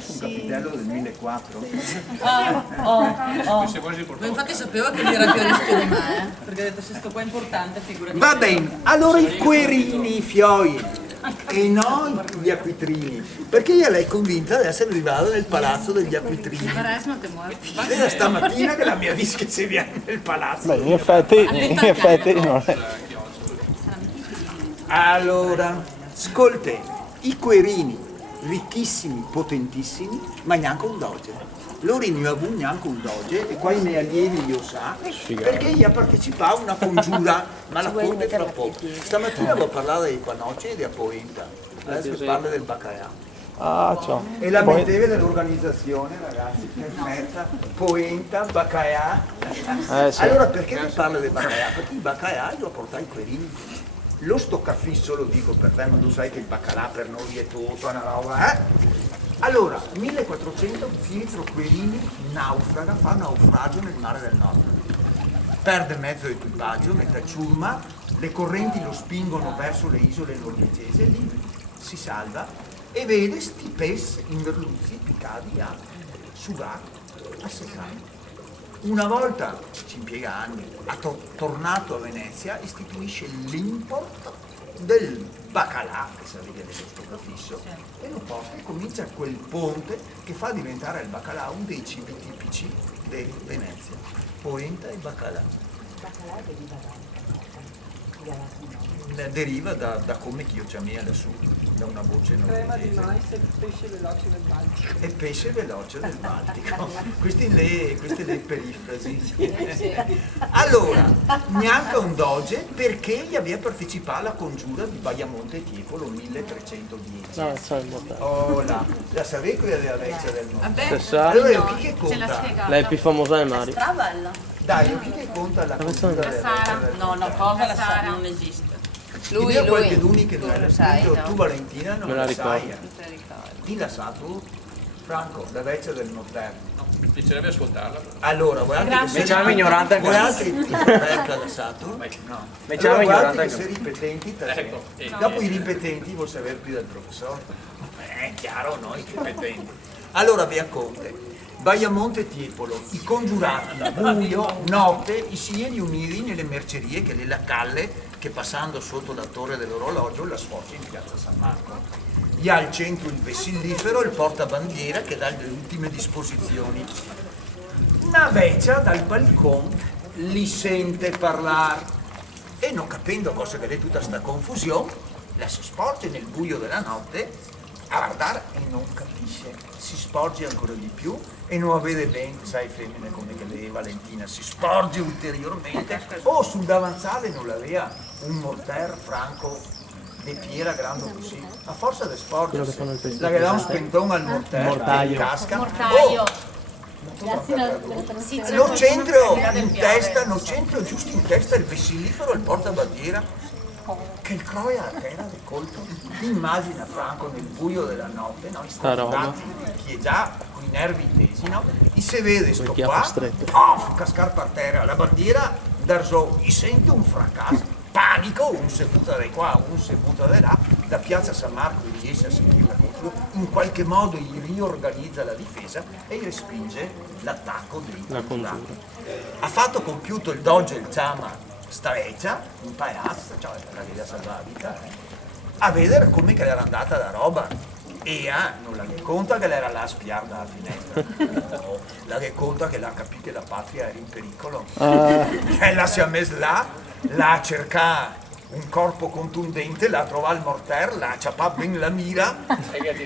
su un capitello del 1400. Ma infatti sapeva che mi era più a rischio di me, perché ha detto se sto qua è importante, figurati. Va bene, allora i Querini, i Fioi e non gli Acquitrini, perché io lei è convinta di essere arrivata nel palazzo degli Acquitrini. Era stamattina che la mia vista che si viene nel palazzo. Beh, in effetti non è. Allora, ascolte, i Querini, ricchissimi, potentissimi, ma neanche un doge. Loro non avevano neanche un doge, e qua i miei allievi io sa, perché gli ha partecipato a una congiura, ma la conte fra poco. Stamattina avevo parlato di Panoce e di Apoenta, adesso parla del Baccaià. Ah, ciao. E la metteva dell'organizzazione, ragazzi, perfetta, Poenta, Baccaià. Sì. Allora perché mi parla del Baccaià? Perché il Baccaià lo porta ai Querini. Lo stoccafisso lo dico per te, ma tu sai che il baccalà per noi è tutto una roba, eh? Allora, 1400 Pietro Querini naufraga, fa naufragio nel mare del Nord. Perde mezzo equipaggio, mette ciurma, le correnti lo spingono verso le isole norvegesi e lì si salva e vede sti pesci in merluzzi piccati a sugare, a seccare. Una volta, ci impiega anni, tornato a Venezia, istituisce l'import del baccalà, che sapete dello stoccafisso, e lo porta e comincia quel ponte che fa diventare il baccalà uno dei cibi tipici di Venezia. Poenta e baccalà. Baccalà deriva Deriva da come chiocciamia lassù, da una voce Crema di norvegese. mais e pesce veloce del Baltico. E pesce veloce del Baltico. Queste le perifrasi. Allora, neanche un doge perché gli aveva partecipato alla congiura di Baiamonte e Tiepolo 1310. No, sai, mortale. Oh là, la sapevi quella della vecchia del nord. Vabbè, Sa, Allora, chi che conta? lei è più famosa del Mario. bella. Dai, chi che conta la congiura della vecchia del nord? No, cosa la sa, non esiste. Lui, qualche d'uni che non lo l'ha sai, scritto, no? tu Valentina non Me la la sai. ricordo. Non te la ricordi. Chi la sa tu? Franco, la vecchia del notaio. Mi piacerebbe ascoltarla. Allora, vuoi anche che Mi chiamo ignorante vuoi anche anche Rebecca la sa tu? No. Mi Allora, chiamo guarda ignorante che anche sei ripetenti, Ecco, dopo i ripetenti vuol sapere più del professore. È chiaro, no? I ripetenti. Allora, via Conte. Baiamonte e Tiepolo, i congiurati, buio, notte, i sieni uniti nelle mercerie che nella calle che passando sotto la torre dell'orologio la sfocia in piazza San Marco. Gli ha al centro il vessillifero e il portabandiera che dà le ultime disposizioni. Una vecchia dal balcone li sente parlare e non capendo cosa che è tutta sta confusione, la si sporge nel buio della notte a guardare e non capisce, si sporge ancora di più e non vede bene, sai femmine come che lei Valentina, si sporge ulteriormente, sul davanzale non l'aveva un morter franco di Piera grande così, a forza di sporgersi, la che dà un spentone al mortaio, casca, lo centro in testa, lo centro giusto in testa il vessillifero, il portabandiera che il croia a terra del colpo. Ti immagina Franco nel buio della notte, no? Chi è già con i nervi tesi, no? E se vede sto qua, cascar per terra, la bandiera d'Arzò, gli sente un fracasso, panico, un si butta di qua, un si butta di là, da piazza San Marco riesce a sentire la confusione, in qualche modo gli riorganizza la difesa e gli respinge l'attacco dei congiurati. Ha fatto compiuto il doge il Chama Stareccia, in palazzo, cioè la vita salvavita, a vedere come che era andata la roba. E non la conta che era là a spiare dalla finestra, no, la che conta che l'ha capito che la patria era in pericolo. E la si è messa là, l'ha cercato un corpo contundente, l'ha trovato il morter, l'ha ciappato ben la mira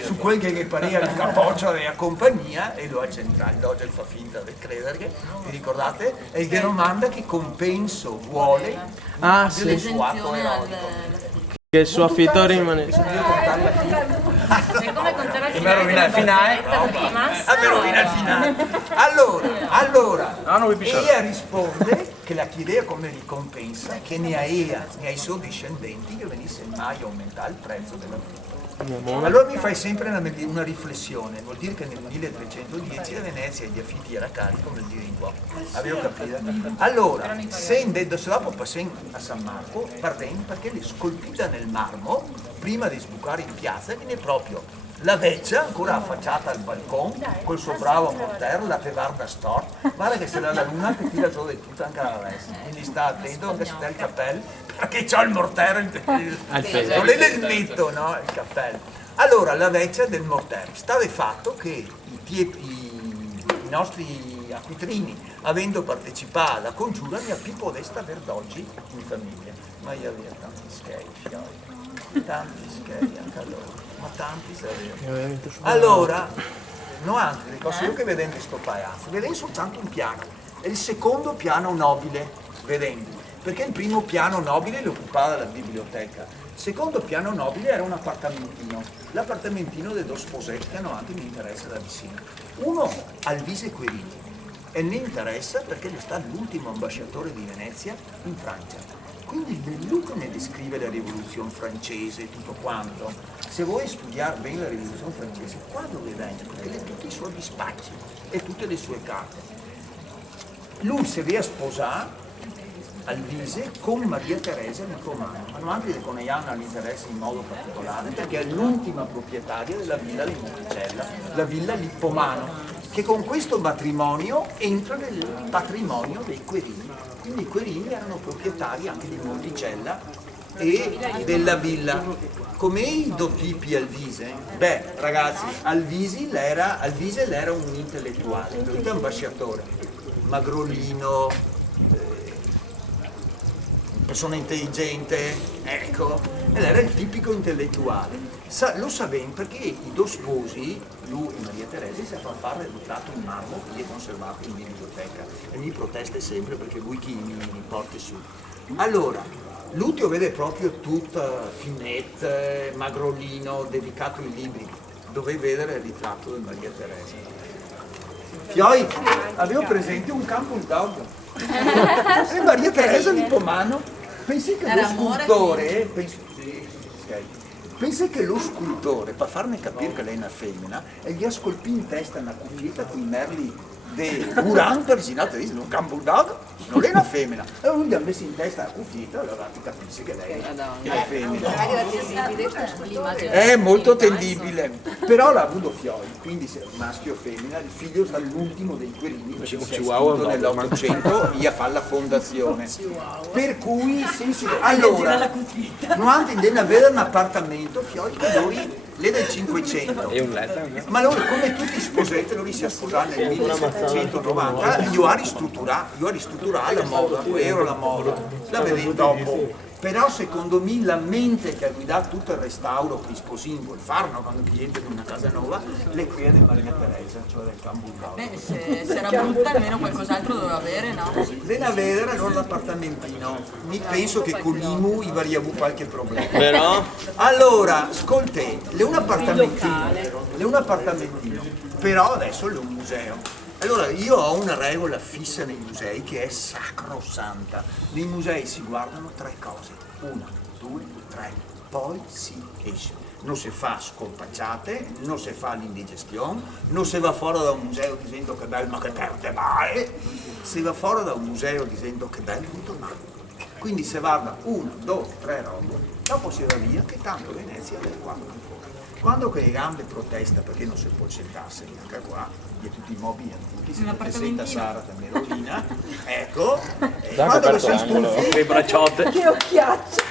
su quel che pareva il capoccio della compagnia e lo ha centrato. Il doge fa finta di credere, vi ricordate? E gli domanda che compenso vuole del suo atto eroico. Che il suo affitto rimane. E mi rovina il finale. Mi rovina il finale. Allora, ella risponde che la chiedeva come ricompensa che ne ai suoi discendenti che venisse mai a aumentare il prezzo dell'affitto. Allora mi fai sempre una riflessione, vuol dire che nel 1310 a Venezia gli affitti era cari come il dire in qua. Avevo capito? Allora, se dopo passiamo a San Marco, partiamo perché le scolpita nel marmo, prima di sbucare in piazza, viene proprio La vecchia ancora affacciata al balcone col suo bravo mortello, la tevarda storta, guarda che se la luna che tira giù di tutta anche la veste, quindi sta attento anche se dà il cappello, perché c'ho il mortello, non è del netto, no? Il cappello. Allora la vecchia del mortello stava fatto che i nostri acquitrini, avendo partecipato alla congiura, mia Pippo desta d'oggi in famiglia, ma io avevo tanti schei, tanti schei anche allora. Ma tanti sarebbero. Allora, non altro, le cose io che vedendo sto palazzo, vedendo soltanto un piano, è il secondo piano nobile, vedendo, perché il primo piano nobile lo occupava la biblioteca, il secondo piano nobile era un appartamentino, l'appartamentino dei due sposetti che hanno anche mi interessa da vicino. Uno Alvise Querini, e ne interessa perché lui sta l'ultimo ambasciatore di Venezia in Francia. Quindi lui ne descrive la rivoluzione francese e tutto quanto. Se vuoi studiare bene la rivoluzione francese, qua dove venga, perché tutti i suoi dispacci e tutte le sue carte. Lui si vede sposare Alvise con Maria Teresa Lippomano. Hanno anche del Conegliano all'interesse in modo particolare perché è l'ultima proprietaria della villa di Monticella, la villa Lippomano, che con questo matrimonio entra nel patrimonio dei Querini. Quindi i Querini erano proprietari anche di Monticella e della villa. Come i due tipi Alvise? Beh, ragazzi, Alvise era un intellettuale, lui è ambasciatore, magrolino, persona intelligente, ecco, ed era il tipico intellettuale. Lo sapevano perché i due sposi, lui e Maria Teresa, si fa fare il ritratto in marmo che è conservato in biblioteca e mi protesta sempre perché lui chi mi porta su. Allora, l'Utio vede proprio tutto finette, magrolino, dedicato ai libri, dove vedere il ritratto di Maria Teresa. Fioi, avevo presente un campo dog. E Maria Teresa Lippomano, pensi che lo scultore, pensi che lo scultore, per farne capire che lei è una femmina, e gli ha scolpito in testa una cuffietta con i merli di Uran, per dice, un campo dog, non è una femmina. E lui gli ha messo in testa la cuffietta, allora ti capisci che lei è una femmina. È molto tendibile, però l'ha avuto Fioi, quindi se maschio o femmina, il figlio sta l'ultimo dei Querini, che si è iscritto nell'800, gli fa la fondazione. Per cui, sì, allora, non hanno di avere un appartamento, Fioi, che lui lei del 500, ma loro come tutti i sposetti, loro si sposano nel 1790, io ho ristrutturato la moda, era la moda, la vedete dopo. Però secondo me la mente che ha guidato tutto il restauro che i sposini vuol farlo quando cliente di una casa nuova, le qui di Maria Teresa, cioè del Cambucao. Beh, se era brutta almeno qualcos'altro doveva avere, no? Deve avere allora l'appartamentino. Mi penso che con l'IMU gli varia qualche problema. Però? Allora, ascolti, le un appartamentino, però adesso è un museo. Allora io ho una regola fissa nei musei che è sacrosanta. Nei musei si guardano tre cose, 1, 2, 3, poi si esce. Non si fa scolpacciate, non si fa l'indigestione, non si va fuori da un museo dicendo che bello ma che perde mai, si va fuori da un museo dicendo che bello tutto male. Quindi si guarda 1, 2, 3 robe, dopo si va via che tanto Venezia è quando fuori. Quando che le gambe protesta perché non si può sentarsi anche qua, di tutti i mobili antichi, si presenta Sara da Merolina, ecco, e quando che sei stufi, Le bracciotte. Che occhiaccio!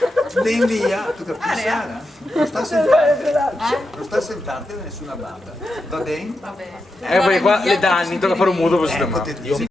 vieni via, tu capisci Sara? Non sta a sentarti da nessuna banda, va bene? Va bene. Perché qua le danni, tocca fare un muto per Ecco, sistemare. ti dico.